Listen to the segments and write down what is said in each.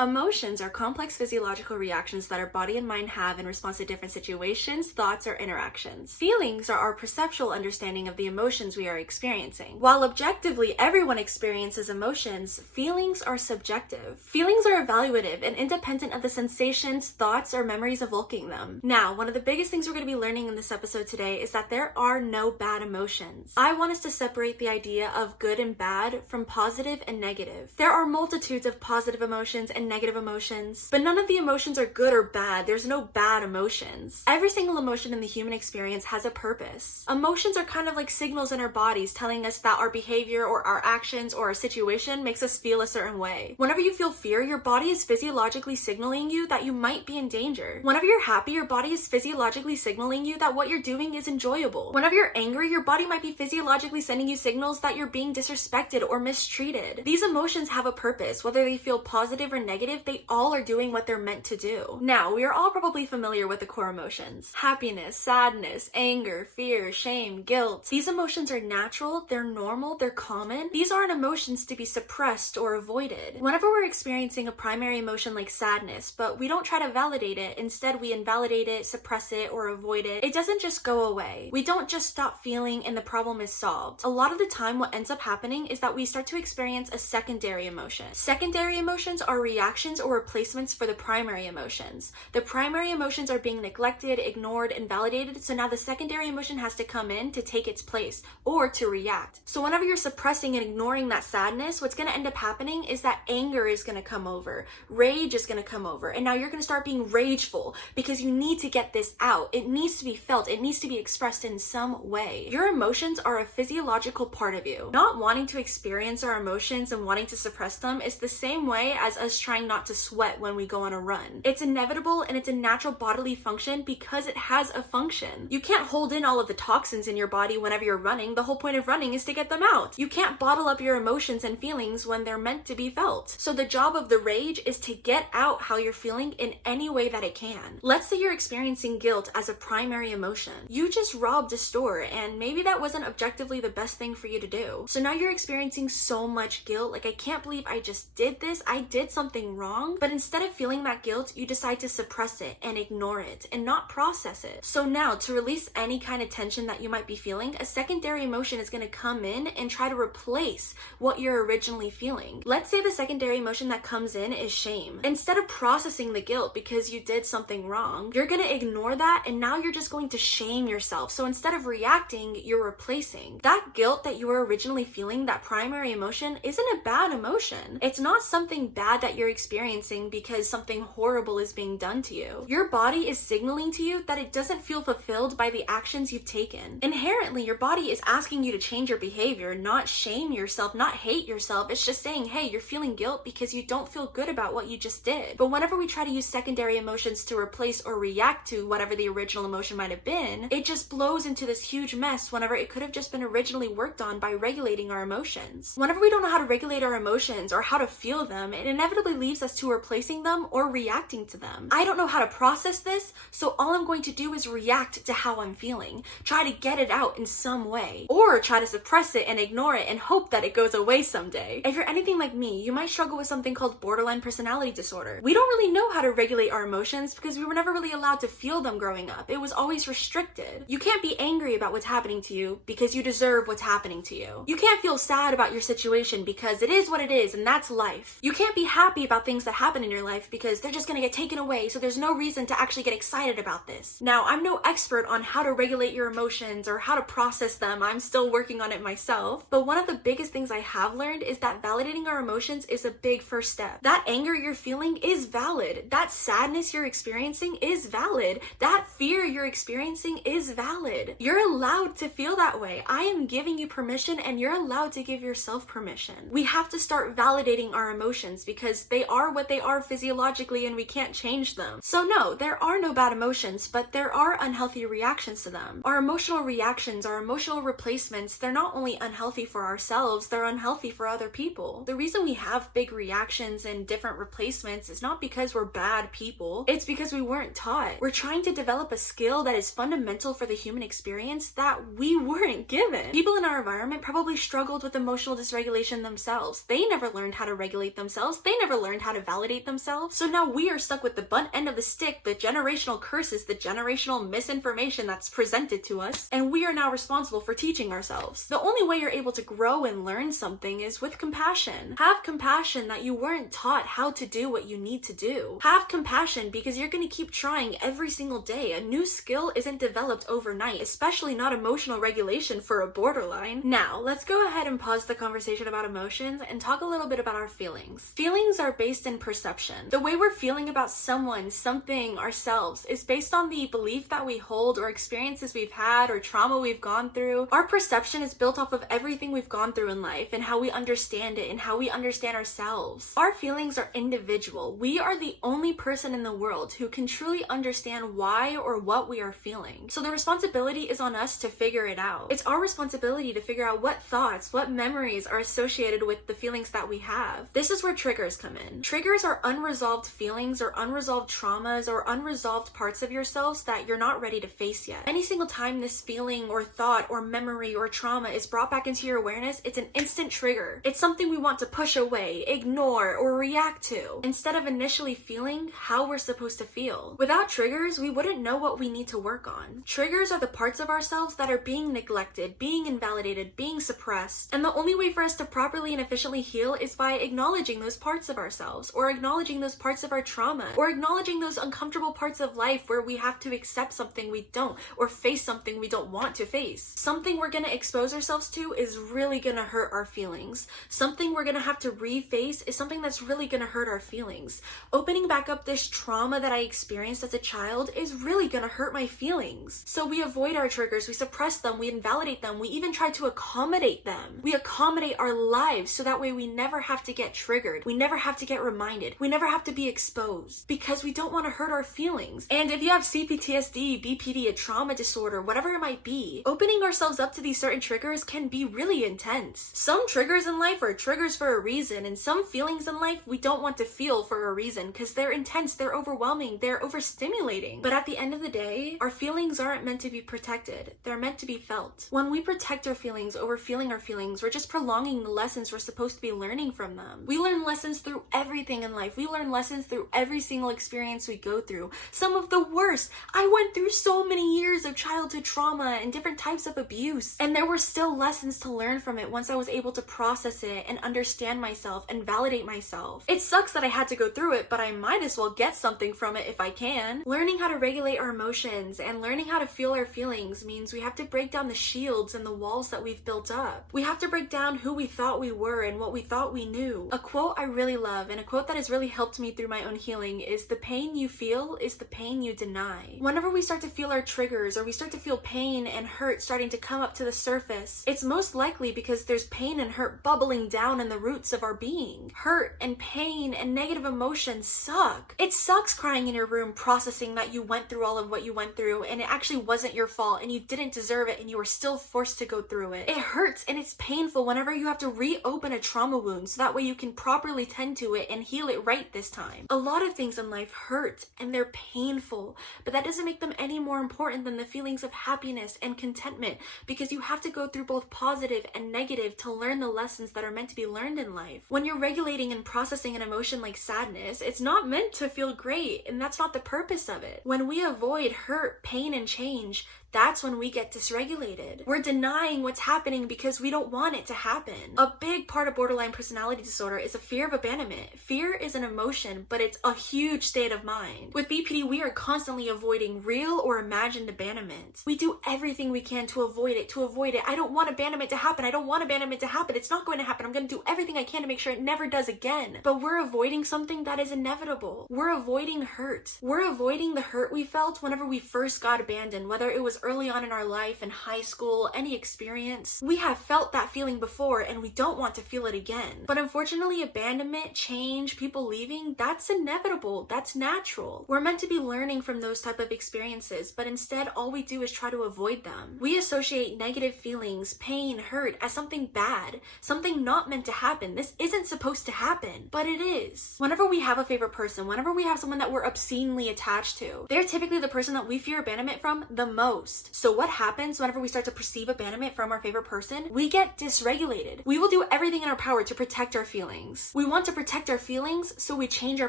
Emotions are complex physiological reactions that our body and mind have in response to different situations, thoughts, or interactions. Feelings are our perceptual understanding of the emotions we are experiencing. While objectively everyone experiences emotions, feelings are subjective. Feelings are evaluative and independent of the sensations, thoughts, or memories evoking them. Now, one of the biggest things we're going to be learning in this episode today is that there are no bad emotions. I want us to separate the idea of good and bad from positive and negative. There are multitudes of positive emotions and negative emotions, but none of the emotions are good or bad. There's no bad emotions. Every single emotion in the human experience has a purpose. Emotions are kind of like signals in our bodies telling us that our behavior or our actions or our situation makes us feel a certain way. Whenever you feel fear, your body is physiologically signaling you that you might be in danger. Whenever you're happy, your body is physiologically signaling you that what you're doing is enjoyable. Whenever you're angry, your body might be physiologically sending you signals that you're being disrespected or mistreated. These emotions have a purpose. Whether they feel positive or negative, they all are doing what they're meant to do. Now, we are all probably familiar with the core emotions. Happiness, sadness, anger, fear, shame, guilt. These emotions are natural, they're normal, they're common. These aren't emotions to be suppressed or avoided. Whenever we're experiencing a primary emotion like sadness, but we don't try to validate it, instead we invalidate it, suppress it, or avoid it, it doesn't just go away. We don't just stop feeling and the problem is solved. A lot of the time what ends up happening is that we start to experience a secondary emotion. Secondary emotions are reactions or replacements for the primary emotions. The primary emotions are being neglected, ignored, and validated, so now the secondary emotion has to come in to take its place or to react. So whenever you're suppressing and ignoring that sadness, what's going to end up happening is that anger is going to come over, rage is going to come over, and now you're going to start being rageful because you need to get this out. It needs to be felt, it needs to be expressed in some way. Your emotions are a physiological part of you. Not wanting to experience our emotions and wanting to suppress them is the same way as us trying not to sweat when we go on a run. It's inevitable and it's a natural bodily function because it has a function. You can't hold in all of the toxins in your body whenever you're running. The whole point of running is to get them out. You can't bottle up your emotions and feelings when they're meant to be felt. So the job of the rage is to get out how you're feeling in any way that it can. Let's say you're experiencing guilt as a primary emotion. You just robbed a store and maybe that wasn't objectively the best thing for you to do. So now you're experiencing so much guilt, like I can't believe I just did this. I did something wrong. But instead of feeling that guilt, you decide to suppress it and ignore it and not process it. So now to release any kind of tension that you might be feeling, a secondary emotion is going to come in and try to replace what you're originally feeling. Let's say the secondary emotion that comes in is shame. Instead of processing the guilt because you did something wrong, you're going to ignore that and now you're just going to shame yourself. So instead of reacting, you're replacing. That guilt that you were originally feeling, that primary emotion, isn't a bad emotion. It's not something bad that you're experiencing because something horrible is being done to you. Your body is signaling to you that it doesn't feel fulfilled by the actions you've taken. Inherently, your body is asking you to change your behavior, not shame yourself, not hate yourself. It's just saying, hey, you're feeling guilt because you don't feel good about what you just did. But whenever we try to use secondary emotions to replace or react to whatever the original emotion might have been, it just blows into this huge mess whenever it could have just been originally worked on by regulating our emotions. Whenever we don't know how to regulate our emotions or how to feel them, it inevitably leaves us to replacing them or reacting to them. I don't know how to process this, so all I'm going to do is react to how I'm feeling. Try to get it out in some way. Or try to suppress it and ignore it and hope that it goes away someday. If you're anything like me, you might struggle with something called borderline personality disorder. We don't really know how to regulate our emotions because we were never really allowed to feel them growing up. It was always restricted. You can't be angry about what's happening to you because you deserve what's happening to you. You can't feel sad about your situation because it is what it is and that's life. You can't be happy about things that happen in your life because they're just gonna get taken away, so there's no reason to actually get excited about this. Now, I'm no expert on how to regulate your emotions or how to process them. I'm still working on it myself. But one of the biggest things I have learned is that validating our emotions is a big first step. That anger you're feeling is valid. That sadness you're experiencing is valid. That fear you're experiencing is valid. You're allowed to feel that way. I am giving you permission and you're allowed to give yourself permission. We have to start validating our emotions because they are what they are physiologically and we can't change them. So no, there are no bad emotions, but there are unhealthy reactions to them. Our emotional reactions, our emotional replacements, they're not only unhealthy for ourselves, they're unhealthy for other people. The reason we have big reactions and different replacements is not because we're bad people, it's because we weren't taught. We're trying to develop a skill that is fundamental for the human experience that we weren't given. People in our environment probably struggled with emotional dysregulation themselves. They never learned how to regulate themselves. They never learned learned how to validate themselves. So now we are stuck with the butt end of the stick, the generational curses, the generational misinformation that's presented to us, and we are now responsible for teaching ourselves. The only way you're able to grow and learn something is with compassion. Have compassion that you weren't taught how to do what you need to do. Have compassion because you're going to keep trying every single day. A new skill isn't developed overnight, especially not emotional regulation for a borderline. Now, let's go ahead and pause the conversation about emotions and talk a little bit about our feelings. Feelings are based in perception. The way we're feeling about someone, something, ourselves is based on the belief that we hold or experiences we've had or trauma we've gone through. Our perception is built off of everything we've gone through in life and how we understand it and how we understand ourselves. Our feelings are individual. We are the only person in the world who can truly understand why or what we are feeling. So the responsibility is on us to figure it out. It's our responsibility to figure out what thoughts, what memories are associated with the feelings that we have. This is where triggers come in. Triggers are unresolved feelings or unresolved traumas or unresolved parts of yourselves that you're not ready to face yet. Any single time this feeling or thought or memory or trauma is brought back into your awareness, it's an instant trigger. It's something we want to push away, ignore, or react to, instead of initially feeling how we're supposed to feel. Without triggers, we wouldn't know what we need to work on. Triggers are the parts of ourselves that are being neglected, being invalidated, being suppressed, and the only way for us to properly and efficiently heal is by acknowledging those parts of ourselves, or acknowledging those parts of our trauma, or acknowledging those uncomfortable parts of life where we have to accept something we don't, or face something we don't want to face. Something we're gonna expose ourselves to is really gonna hurt our feelings. Something we're gonna have to reface is something that's really gonna hurt our feelings. Opening back up this trauma that I experienced as a child is really gonna hurt my feelings. So we avoid our triggers, we suppress them, we invalidate them, we even try to accommodate them. We accommodate our lives so that way we never have to get triggered, we never have to get reminded, we never have to be exposed, because we don't want to hurt our feelings. And if you have CPTSD, BPD, a trauma disorder, whatever it might be, opening ourselves up to these certain triggers can be really intense. Some triggers in life are triggers for a reason, and some feelings in life we don't want to feel for a reason because they're intense, they're overwhelming, they're overstimulating. But at the end of the day, our feelings aren't meant to be protected, they're meant to be felt. When we protect our feelings over feeling our feelings, we're just prolonging the lessons we're supposed to be learning from them. We learn lessons through everything in life. We learn lessons through every single experience we go through. Some of the worst. I went through so many years of childhood trauma and different types of abuse, and there were still lessons to learn from it once I was able to process it and understand myself and validate myself. It sucks that I had to go through it, but I might as well get something from it if I can. Learning how to regulate our emotions and learning how to feel our feelings means we have to break down the shields and the walls that we've built up. We have to break down who we thought we were and what we thought we knew. A quote I really love, and a quote that has really helped me through my own healing, is the pain you feel is the pain you deny. Whenever we start to feel our triggers or we start to feel pain and hurt starting to come up to the surface, it's most likely because there's pain and hurt bubbling down in the roots of our being. Hurt and pain and negative emotions suck. It sucks crying in your room processing that you went through all of what you went through and it actually wasn't your fault and you didn't deserve it and you were still forced to go through it. It hurts and it's painful whenever you have to reopen a trauma wound so that way you can properly tend to it and heal it right this time. A lot of things in life hurt and they're painful, but that doesn't make them any more important than the feelings of happiness and contentment, because you have to go through both positive and negative to learn the lessons that are meant to be learned in life. When you're regulating and processing an emotion like sadness, it's not meant to feel great, and that's not the purpose of it. When we avoid hurt, pain, and change, that's when we get dysregulated. We're denying what's happening because we don't want it to happen. A big part of borderline personality disorder is a fear of abandonment. Fear is an emotion, but it's a huge state of mind. With BPD, we are constantly avoiding real or imagined abandonment. We do everything we can to avoid it. I don't want abandonment to happen. I don't want abandonment to happen. It's not going to happen. I'm going to do everything I can to make sure it never does again. But we're avoiding something that is inevitable. We're avoiding hurt. We're avoiding the hurt we felt whenever we first got abandoned, whether it was early on in our life, in high school, any experience. We have felt that feeling before and we don't want to feel it again. But unfortunately, abandonment, change, people leaving, that's inevitable. That's natural. We're meant to be learning from those type of experiences, but instead all we do is try to avoid them. We associate negative feelings, pain, hurt as something bad, something not meant to happen. This isn't supposed to happen, but it is. Whenever we have a favorite person, whenever we have someone that we're obscenely attached to, they're typically the person that we fear abandonment from the most. most. So what happens whenever we start to perceive abandonment from our favorite person? We get dysregulated. We will do everything in our power to protect our feelings. We want to protect our feelings, so we change our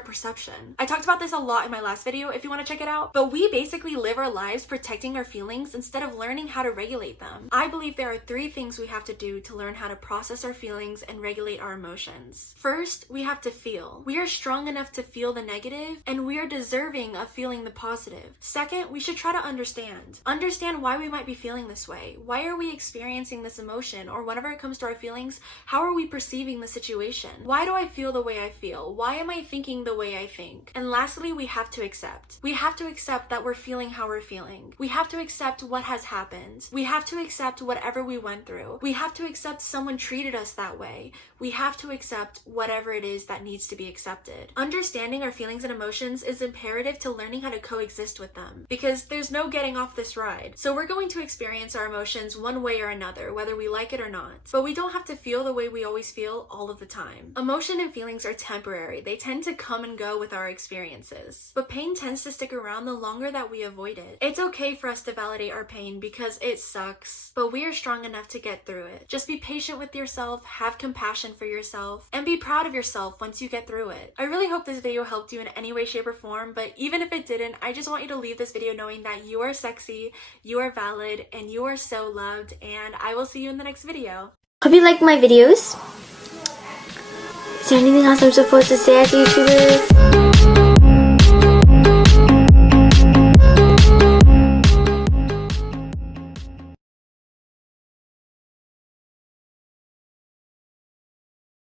perception. I talked about this a lot in my last video if you want to check it out, but we basically live our lives protecting our feelings instead of learning how to regulate them. I believe there are 3 things we have to do to learn how to process our feelings and regulate our emotions. First, we have to feel. We are strong enough to feel the negative, and we are deserving of feeling the positive. Second, we should try to understand. Understand why we might be feeling this way. Why are we experiencing this emotion? Or whenever it comes to our feelings, how are we perceiving the situation? Why do I feel the way I feel? Why am I thinking the way I think? And lastly, we have to accept. We have to accept that we're feeling how we're feeling. We have to accept what has happened. We have to accept whatever we went through. We have to accept someone treated us that way. We have to accept whatever it is that needs to be accepted. Understanding our feelings and emotions is imperative to learning how to coexist with them, because there's no getting off this ride. So we're going to experience our emotions one way or another, whether we like it or not. But we don't have to feel the way we always feel all of the time. Emotion and feelings are temporary. They tend to come and go with our experiences. But pain tends to stick around the longer that we avoid it. It's okay for us to validate our pain because it sucks, but we are strong enough to get through it. Just be patient with yourself, have compassion for yourself, and be proud of yourself once you get through it. I really hope this video helped you in any way, shape, or form, but even if it didn't, I just want you to leave this video knowing that you are sexy, you are valid, and you are so loved, and I will see you in the next video. Hope you liked my videos. Is there anything else I'm supposed to say as a YouTuber?